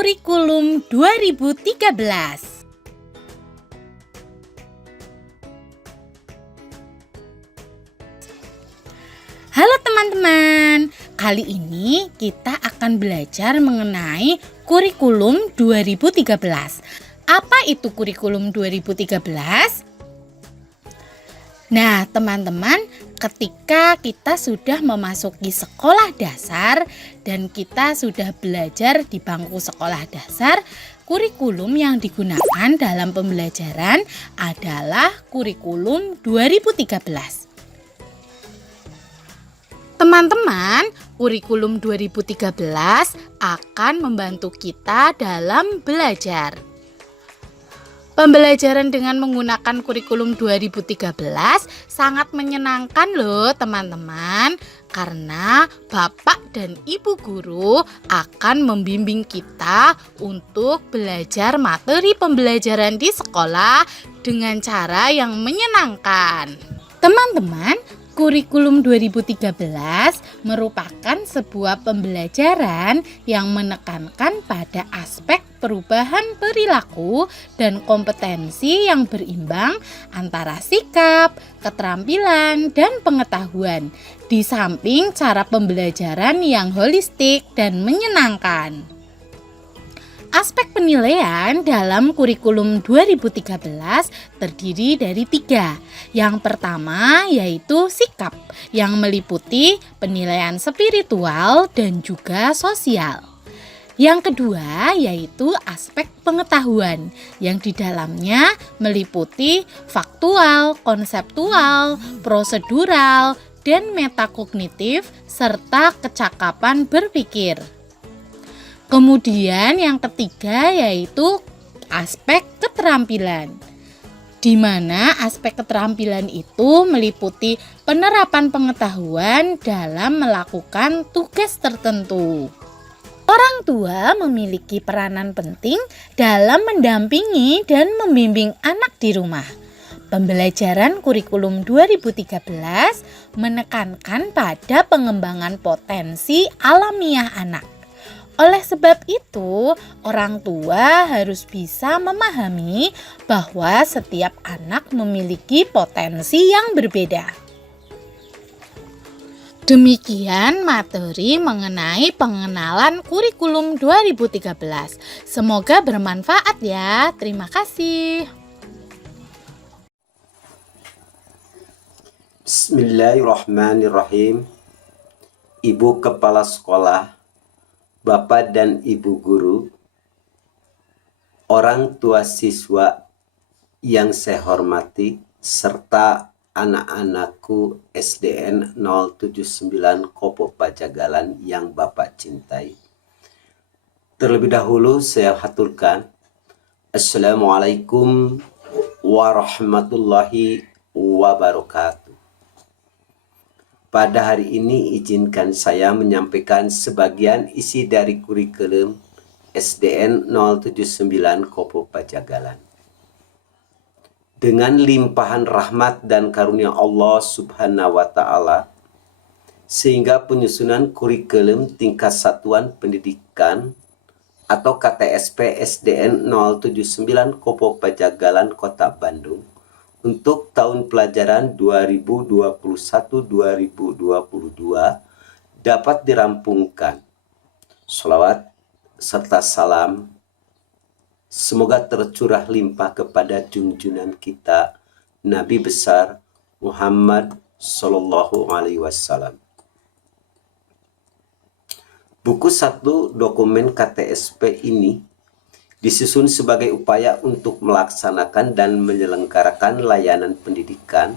Kurikulum 2013. Halo teman-teman, kali ini kita akan belajar mengenai kurikulum 2013. Apa itu kurikulum 2013? Nah, teman-teman, ketika kita sudah memasuki sekolah dasar dan kita sudah belajar di bangku sekolah dasar, kurikulum yang digunakan dalam pembelajaran adalah kurikulum 2013. Teman-teman, kurikulum 2013 akan membantu kita dalam belajar. Pembelajaran dengan menggunakan kurikulum 2013 sangat menyenangkan loh teman-teman, karena Bapak dan Ibu guru akan membimbing kita untuk belajar materi pembelajaran di sekolah dengan cara yang menyenangkan. Teman-teman, kurikulum 2013 merupakan sebuah pembelajaran yang menekankan pada aspek perubahan perilaku dan kompetensi yang berimbang antara sikap, keterampilan, dan pengetahuan, di samping cara pembelajaran yang holistik dan menyenangkan. Aspek penilaian dalam kurikulum 2013 terdiri dari 3. Yang pertama yaitu sikap, yang meliputi penilaian spiritual dan juga sosial. Yang kedua yaitu aspek pengetahuan, yang di dalamnya meliputi faktual, konseptual, prosedural, dan metakognitif, serta kecakapan berpikir. Kemudian yang ketiga yaitu aspek keterampilan, di mana aspek keterampilan itu meliputi penerapan pengetahuan dalam melakukan tugas tertentu. Orang tua memiliki peranan penting dalam mendampingi dan membimbing anak di rumah. Pembelajaran kurikulum 2013 menekankan pada pengembangan potensi alamiah anak. Oleh sebab itu, orang tua harus bisa memahami bahwa setiap anak memiliki potensi yang berbeda. Demikian materi mengenai pengenalan kurikulum 2013. Semoga bermanfaat ya. Terima kasih. Bismillahirrahmanirrahim. Ibu Kepala Sekolah, Bapak dan Ibu Guru, orang tua siswa yang saya hormati, serta anak-anakku SDN 079 Kopo Pajagalan yang Bapak cintai. Terlebih dahulu saya haturkan Assalamualaikum warahmatullahi wabarakatuh. Pada hari ini izinkan saya menyampaikan sebagian isi dari kurikulum SDN 079 Kopo Pajagalan. Dengan limpahan rahmat dan karunia Allah Subhanahu wa Ta'ala, sehingga penyusunan kurikulum tingkat satuan pendidikan atau KTSP SDN 079 Kopo Pajagalan Kota Bandung untuk tahun pelajaran 2021-2022 dapat dirampungkan. Sholawat serta salam semoga tercurah limpah kepada junjungan kita Nabi besar Muhammad Sallallahu Alaihi Wasallam. Buku 1 dokumen KTSP ini disusun sebagai upaya untuk melaksanakan dan menyelenggarakan layanan pendidikan,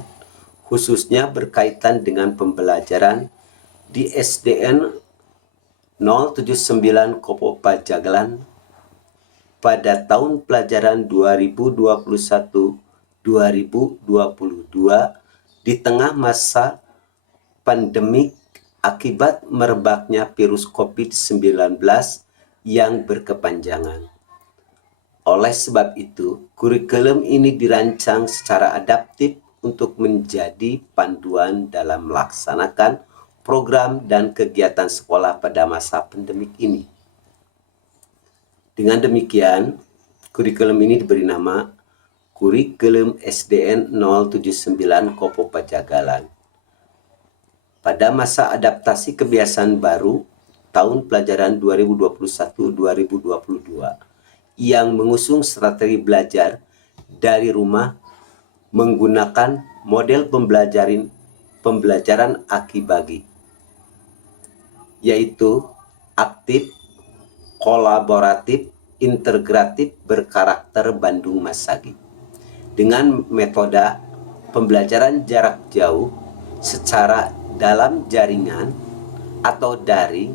khususnya berkaitan dengan pembelajaran di SDN 079 Kopo Pajagalan pada tahun pelajaran 2021-2022 di tengah masa pandemik akibat merebaknya virus COVID-19 yang berkepanjangan. Oleh sebab itu, kurikulum ini dirancang secara adaptif untuk menjadi panduan dalam melaksanakan program dan kegiatan sekolah pada masa pandemik ini. Dengan demikian, kurikulum ini diberi nama Kurikulum SDN 079 Kopo Pajagalan. Pada masa adaptasi kebiasaan baru tahun pelajaran 2021-2022 yang mengusung strategi belajar dari rumah menggunakan model pembelajaran aki-bagi, yaitu aktif, kolaboratif, integratif, berkarakter Bandung Masagi. Dengan metode pembelajaran jarak jauh secara dalam jaringan atau daring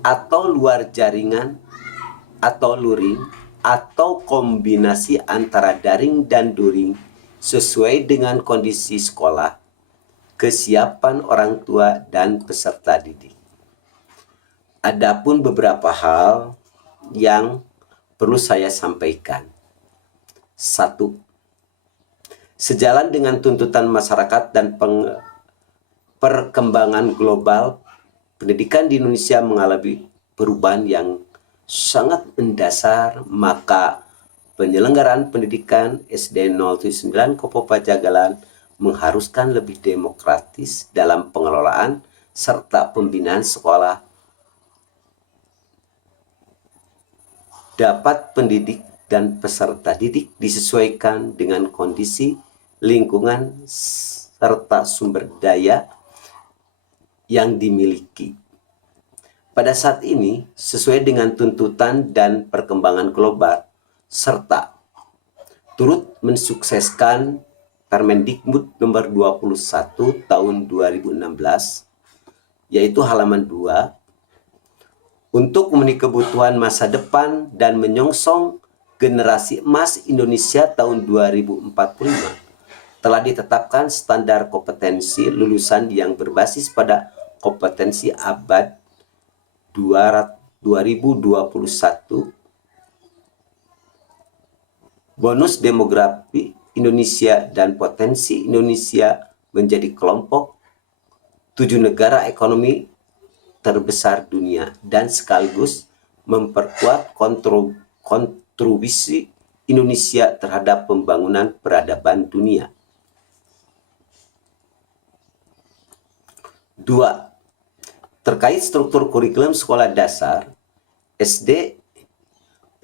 atau luar jaringan atau luring atau kombinasi antara daring dan luring sesuai dengan kondisi sekolah, kesiapan orang tua dan peserta didik. Adapun beberapa hal yang perlu saya sampaikan. 1. Sejalan dengan tuntutan masyarakat dan perkembangan global, pendidikan di Indonesia mengalami perubahan yang sangat mendasar, maka penyelenggaraan pendidikan SD 079 Kopo Pajagalan mengharuskan lebih demokratis dalam pengelolaan serta pembinaan sekolah. Dapat pendidik dan peserta didik disesuaikan dengan kondisi lingkungan serta sumber daya yang dimiliki. Pada saat ini, sesuai dengan tuntutan dan perkembangan global, serta turut mensukseskan Permendikbud nomor 21 tahun 2016, yaitu halaman 2, untuk memenuhi kebutuhan masa depan dan menyongsong generasi emas Indonesia tahun 2045, telah ditetapkan standar kompetensi lulusan yang berbasis pada kompetensi abad 2021, bonus demografi Indonesia dan potensi Indonesia menjadi kelompok 7 negara ekonomi terbesar dunia dan sekaligus memperkuat kontribusi Indonesia terhadap pembangunan peradaban dunia. 2. Terkait struktur kurikulum sekolah dasar, SD,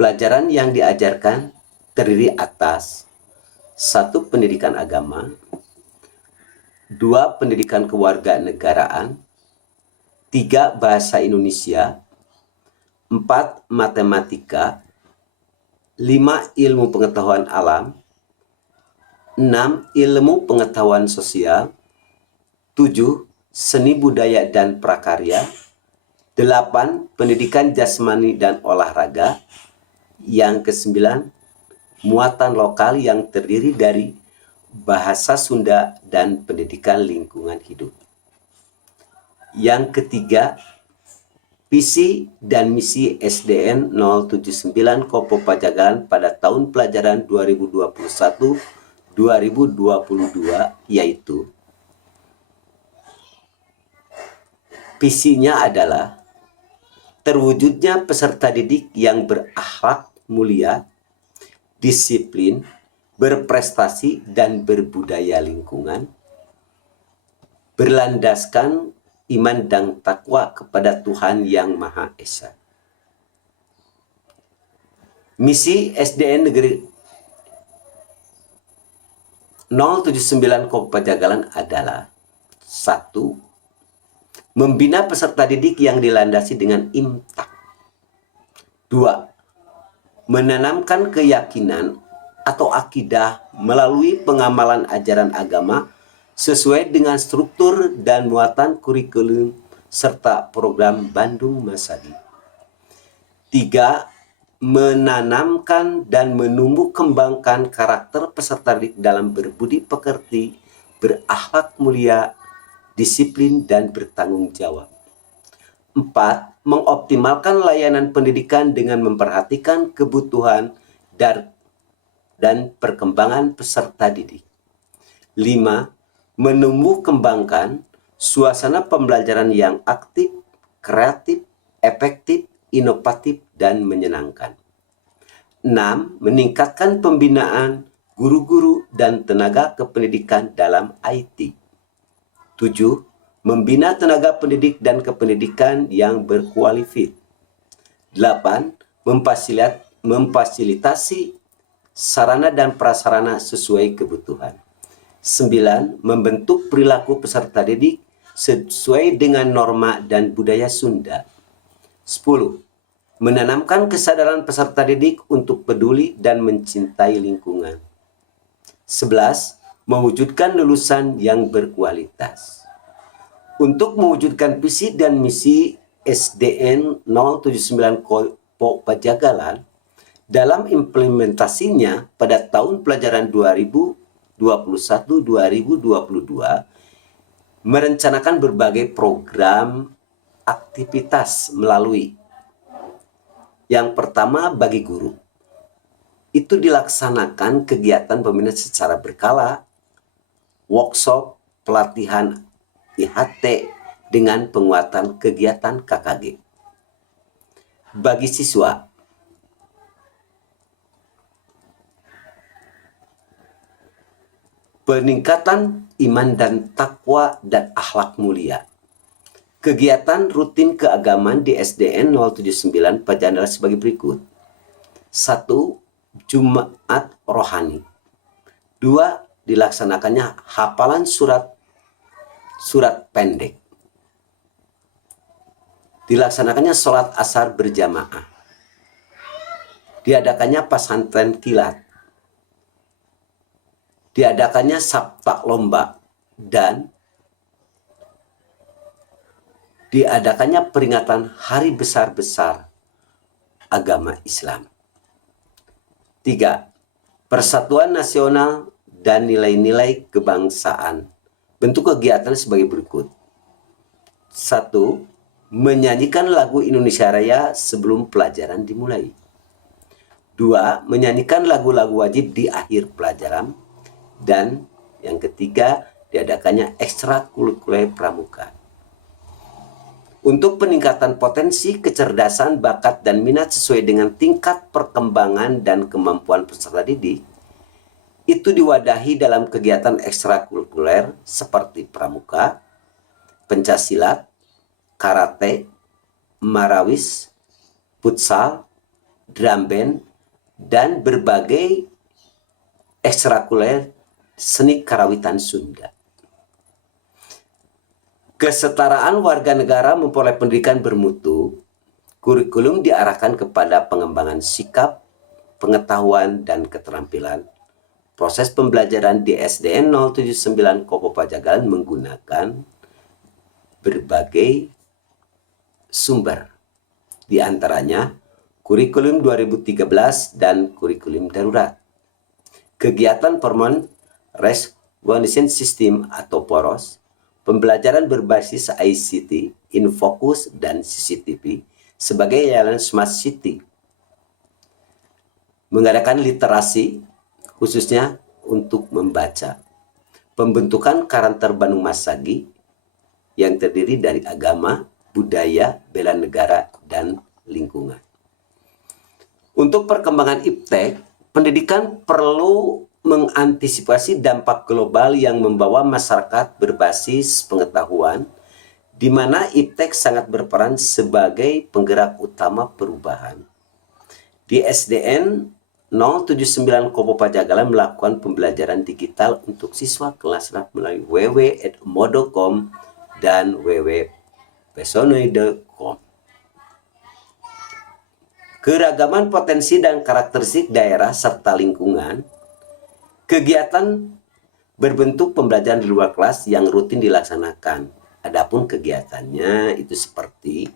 pelajaran yang diajarkan terdiri atas 1. Pendidikan agama, 2. Pendidikan kewarganegaraan, 3. Bahasa Indonesia, 4. Matematika, 5. Ilmu pengetahuan alam, 6. Ilmu pengetahuan sosial, 7. Seni budaya dan prakarya, 8. Pendidikan jasmani dan olahraga, yang ke-9. Muatan lokal yang terdiri dari bahasa Sunda dan pendidikan lingkungan hidup. Yang ketiga, visi dan misi SDN 079 Kopo Pajagalan pada tahun pelajaran 2021-2022, yaitu visinya adalah terwujudnya peserta didik yang berakhlak mulia, disiplin, berprestasi, dan berbudaya lingkungan, berlandaskan iman dan takwa kepada Tuhan Yang Maha Esa. Misi SDN Negeri 079 Kopo Pajagalan adalah 1. Membina peserta didik yang dilandasi dengan imtak. 2. Menanamkan keyakinan atau akidah melalui pengamalan ajaran agama sesuai dengan struktur dan muatan kurikulum serta program Bandung Masagi. 3. Menanamkan dan menumbuh kembangkan karakter peserta didik dalam berbudi pekerti, berakhlak mulia, disiplin, dan bertanggung jawab. 4. Mengoptimalkan layanan pendidikan dengan memperhatikan kebutuhan dan perkembangan peserta didik. 5. Menumbuh kembangkan suasana pembelajaran yang aktif, kreatif, efektif, inovatif, dan menyenangkan. 6. Meningkatkan pembinaan guru-guru dan tenaga kependidikan dalam IT. 7. Membina tenaga pendidik dan kependidikan yang berkualifikasi. 8. Memfasilitasi sarana dan prasarana sesuai kebutuhan. 9. Membentuk perilaku peserta didik sesuai dengan norma dan budaya Sunda. 10. Menanamkan kesadaran peserta didik untuk peduli dan mencintai lingkungan. 11. Mewujudkan lulusan yang berkualitas. Untuk mewujudkan visi dan misi SDN 079 Kopo Pajagalan dalam implementasinya pada tahun pelajaran 2021-2022 merencanakan berbagai program aktivitas melalui yang pertama bagi guru. Itu dilaksanakan kegiatan pembinaan secara berkala, workshop, pelatihan IHT dengan penguatan kegiatan KKG. Bagi siswa, peningkatan iman dan takwa dan akhlak mulia. Kegiatan rutin keagamaan di SDN 079 Pajandaran sebagai berikut. 1. Jumat rohani. 2. Dilaksanakannya hafalan surat pendek. Dilaksanakannya sholat asar berjamaah. Diadakannya pesantren kilat. Diadakannya sabta lomba dan diadakannya peringatan hari besar-besar agama Islam. 3. Persatuan nasional dan nilai-nilai kebangsaan. Bentuk kegiatan sebagai berikut. 1. Menyanyikan lagu Indonesia Raya sebelum pelajaran dimulai. 2. Menyanyikan lagu-lagu wajib di akhir pelajaran. Dan yang ketiga, diadakannya ekstrakurikuler pramuka. Untuk peningkatan potensi, kecerdasan, bakat, dan minat sesuai dengan tingkat perkembangan dan kemampuan peserta didik, itu diwadahi dalam kegiatan ekstrakurikuler seperti pramuka, pencaksilat, karate, marawis, futsal, drum band, dan berbagai ekstrakurikuler seni karawitan Sunda. Kesetaraan warga negara memperoleh pendidikan bermutu. Kurikulum diarahkan kepada pengembangan sikap, pengetahuan, dan keterampilan. Proses pembelajaran di SDN 079 Kopo Pajagalan menggunakan berbagai sumber. Di antaranya kurikulum 2013 dan kurikulum darurat. Kegiatan Permanent Recognition System atau POROS, pembelajaran berbasis ICT, Infocus, dan CCTV sebagai layanan Smart City. Mengadakan literasi, khususnya untuk membaca. Pembentukan Karakter Bandung Masagi yang terdiri dari agama, budaya, bela negara, dan lingkungan. Untuk perkembangan iptek, pendidikan perlu mengantisipasi dampak global yang membawa masyarakat berbasis pengetahuan, di mana iptek sangat berperan sebagai penggerak utama perubahan. Di SDN 079 Kopo Pajagalan melakukan pembelajaran digital untuk siswa kelas 6 melalui www.edmodo.com dan www.pesonoide.com. Keragaman potensi dan karakteristik daerah serta lingkungan. Kegiatan berbentuk pembelajaran di luar kelas yang rutin dilaksanakan. Adapun kegiatannya itu seperti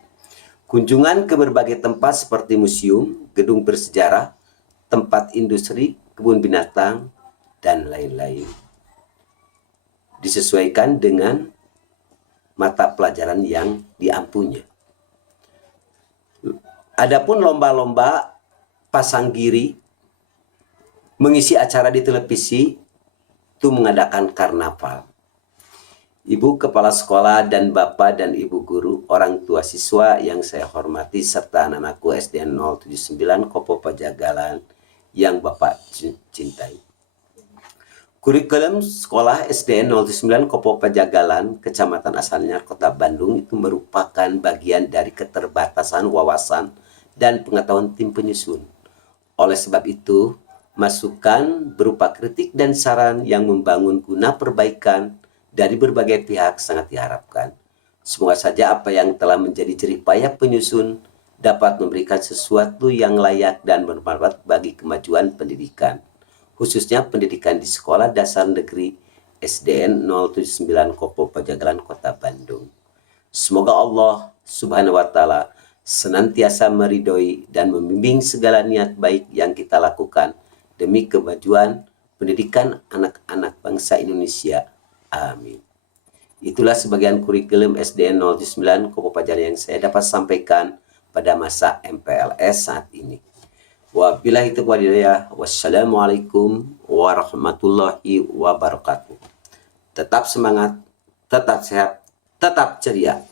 kunjungan ke berbagai tempat seperti museum, gedung bersejarah, tempat industri, kebun binatang, dan lain-lain. Disesuaikan dengan mata pelajaran yang diampunya. Adapun lomba-lomba pasang giri, mengisi acara di televisi, itu mengadakan karnaval. Ibu Kepala Sekolah dan Bapak dan Ibu Guru, orang tua siswa yang saya hormati, serta anak-anakku SDN 079 Kopo Pajagalan yang Bapak cintai. Kurikulum sekolah SDN 079 Kopo Pajagalan, Kecamatan Asalnyar, Kota Bandung itu merupakan bagian dari keterbatasan wawasan dan pengetahuan tim penyusun. Oleh sebab itu, masukan berupa kritik dan saran yang membangun guna perbaikan dari berbagai pihak sangat diharapkan. Semoga saja apa yang telah menjadi jerih payah penyusun dapat memberikan sesuatu yang layak dan bermanfaat bagi kemajuan pendidikan, khususnya pendidikan di Sekolah Dasar Negeri SDN 079 Kopo Pajagalan, Kota Bandung. Semoga Allah Subhanahu wa Ta'ala senantiasa meridhoi dan membimbing segala niat baik yang kita lakukan demi kemajuan pendidikan anak-anak bangsa Indonesia. Amin. Itulah sebagian kurikulum SDN 079 Kopo Pajagalan yang saya dapat sampaikan pada masa MPLS saat ini. Wabillahi taufiq wal hidayah. Wassalamualaikum warahmatullahi wabarakatuh. Tetap semangat, tetap sehat, tetap ceria.